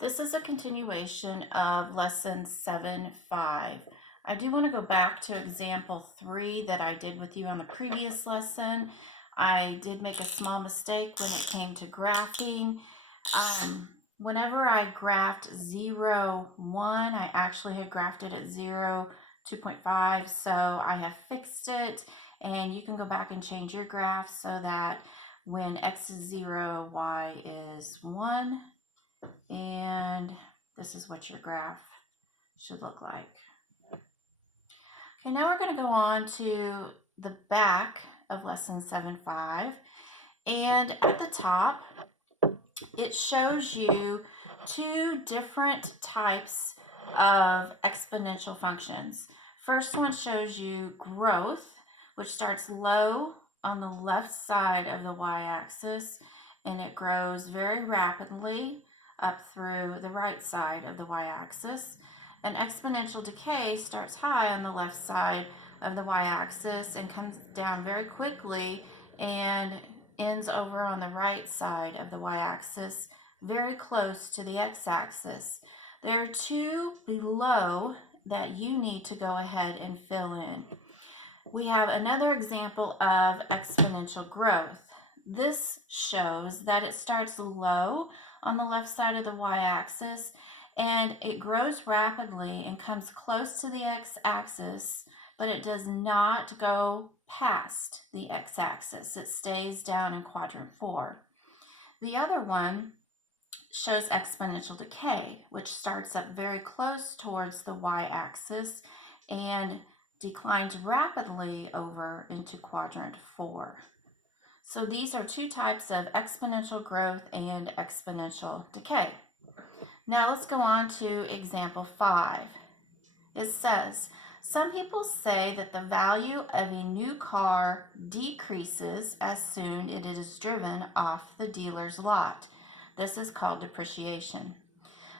This is a continuation of lesson 7.5. I do want to go back to example 3 that I did with you on the previous lesson. I did make a small mistake when it came to graphing. Whenever I graphed 0, 1, I actually had graphed it at 0, 2.5, so I have fixed it, and you can go back and change your graph so that when x is 0, y is 1, and this is what your graph should look like. Okay, now we're going to go on to the back of lesson 7.5, and at the top it shows you two different types of exponential functions. First one shows you growth, which starts low on the left side of the y-axis, and it grows very rapidly up through the right side of the y-axis. An exponential decay starts high on the left side of the y-axis and comes down very quickly and ends over on the right side of the y-axis, very close to the x-axis. There are two below that you need to go ahead and fill in. We have another example of exponential growth. This shows that it starts low on the left side of the y-axis and it grows rapidly and comes close to the x-axis, but it does not go past the x-axis. It stays down in quadrant 4. The other one shows exponential decay, which starts up very close towards the y-axis and declines rapidly over into quadrant 4. So these are two types of exponential growth and exponential decay. Now let's go on to example 5. It says, some people say that the value of a new car decreases as soon as it is driven off the dealer's lot. This is called depreciation.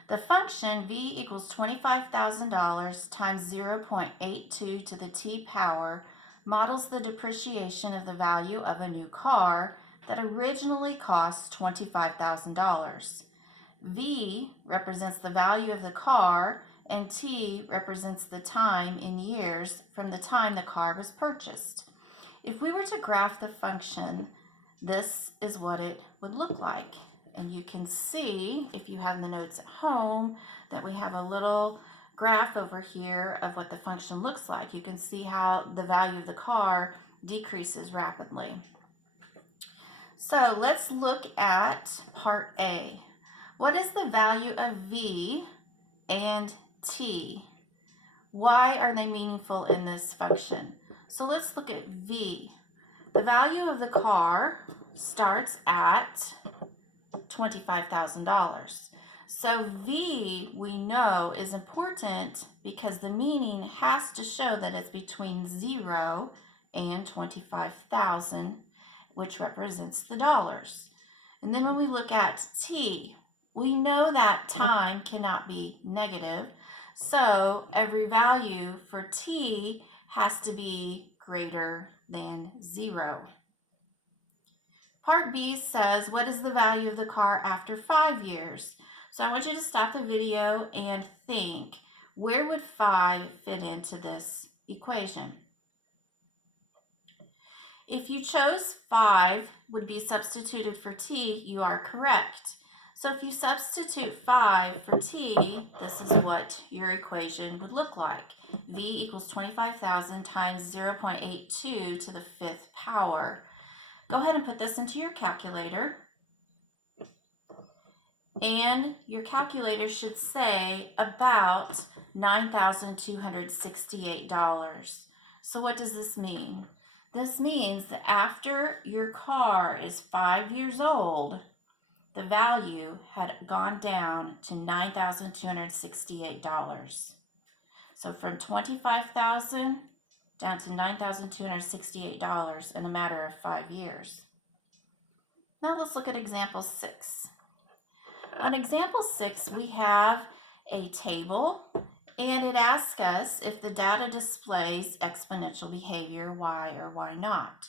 The function v equals $25,000 times 0.82 to the t power models the depreciation of the value of a new car that originally cost $25,000. V represents the value of the car, and t represents the time in years from the time the car was purchased. If we were to graph the function, this is what it would look like. And you can see, if you have the notes at home, that we have a little graph over here of what the function looks like. You can see how the value of the car decreases rapidly. So let's look at part A. What is the value of v and t? Why are they meaningful in this function? So let's look at v. The value of the car starts at $25,000. So v, we know, is important because the meaning has to show that it's between 0 and 25,000, which represents the dollars. And then when we look at t, we know that time cannot be negative, so every value for t has to be greater than 0. Part B says, what is the value of the car after 5 years? So I want you to stop the video and think, where would 5 fit into this equation? If you chose 5 would be substituted for t, you are correct. So if you substitute 5 for t, this is what your equation would look like. V equals 25,000 times 0.82 to the 5th power. Go ahead and put this into your calculator. And your calculator should say about $9,268. So what does this mean? This means that after your car is 5 years old, the value had gone down to $9,268. So from $25,000 down to $9,268 in a matter of 5 years. Now let's look at example 6. On example 6, we have a table, and it asks us if the data displays exponential behavior, why or why not.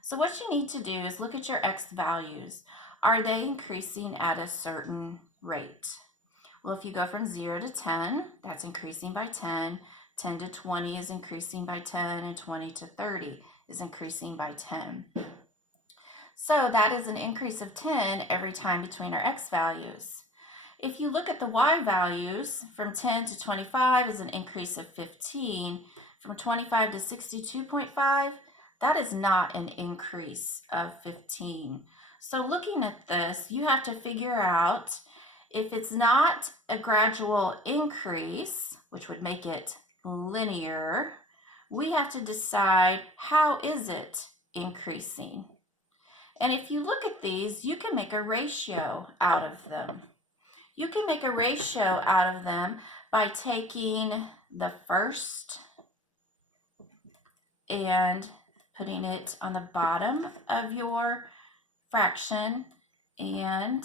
So what you need to do is look at your x values. Are they increasing at a certain rate? Well, if you go from 0 to 10, that's increasing by 10. 10 to 20 is increasing by 10, and 20 to 30 is increasing by 10. So that is an increase of 10 every time between our x values. If you look at the y values, from 10 to 25 is an increase of 15. From 25 to 62.5, that is not an increase of 15. So looking at this, you have to figure out if it's not a gradual increase, which would make it linear, we have to decide how is it increasing. And if you look at these, you can make a ratio out of them. You can make a ratio out of them by taking the first and putting it on the bottom of your fraction, and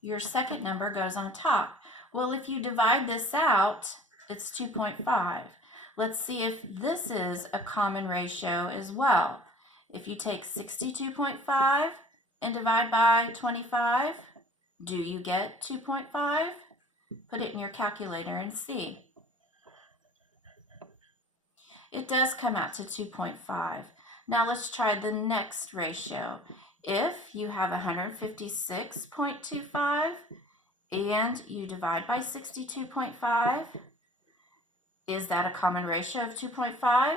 your second number goes on top. Well, if you divide this out, it's 2.5. Let's see if this is a common ratio as well. If you take 62.5 and divide by 25, do you get 2.5? Put it in your calculator and see. It does come out to 2.5. Now let's try the next ratio. If you have 156.25 and you divide by 62.5, is that a common ratio of 2.5?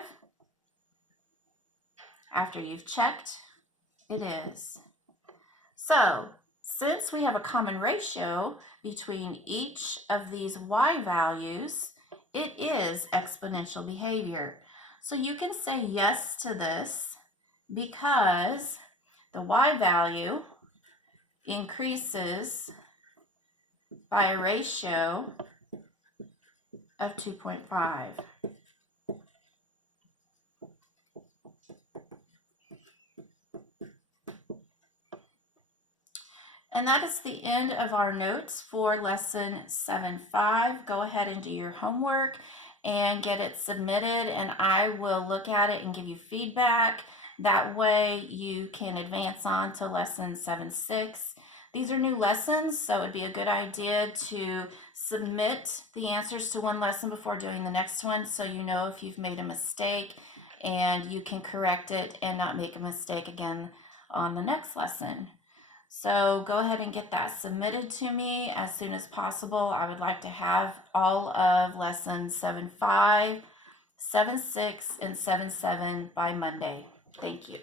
After you've checked, it is. So, since we have a common ratio between each of these y values, it is exponential behavior. So you can say yes to this because the y value increases by a ratio of 2.5. And that is the end of our notes for lesson 7.5. Go ahead and do your homework and get it submitted, and I will look at it and give you feedback. That way you can advance on to lesson 7.6. These are new lessons, so it'd be a good idea to submit the answers to one lesson before doing the next one, so you know if you've made a mistake and you can correct it and not make a mistake again on the next lesson. So go ahead and get that submitted to me as soon as possible. I would like to have all of lessons 7.5, 7.6, and 7.7 by Monday. Thank you.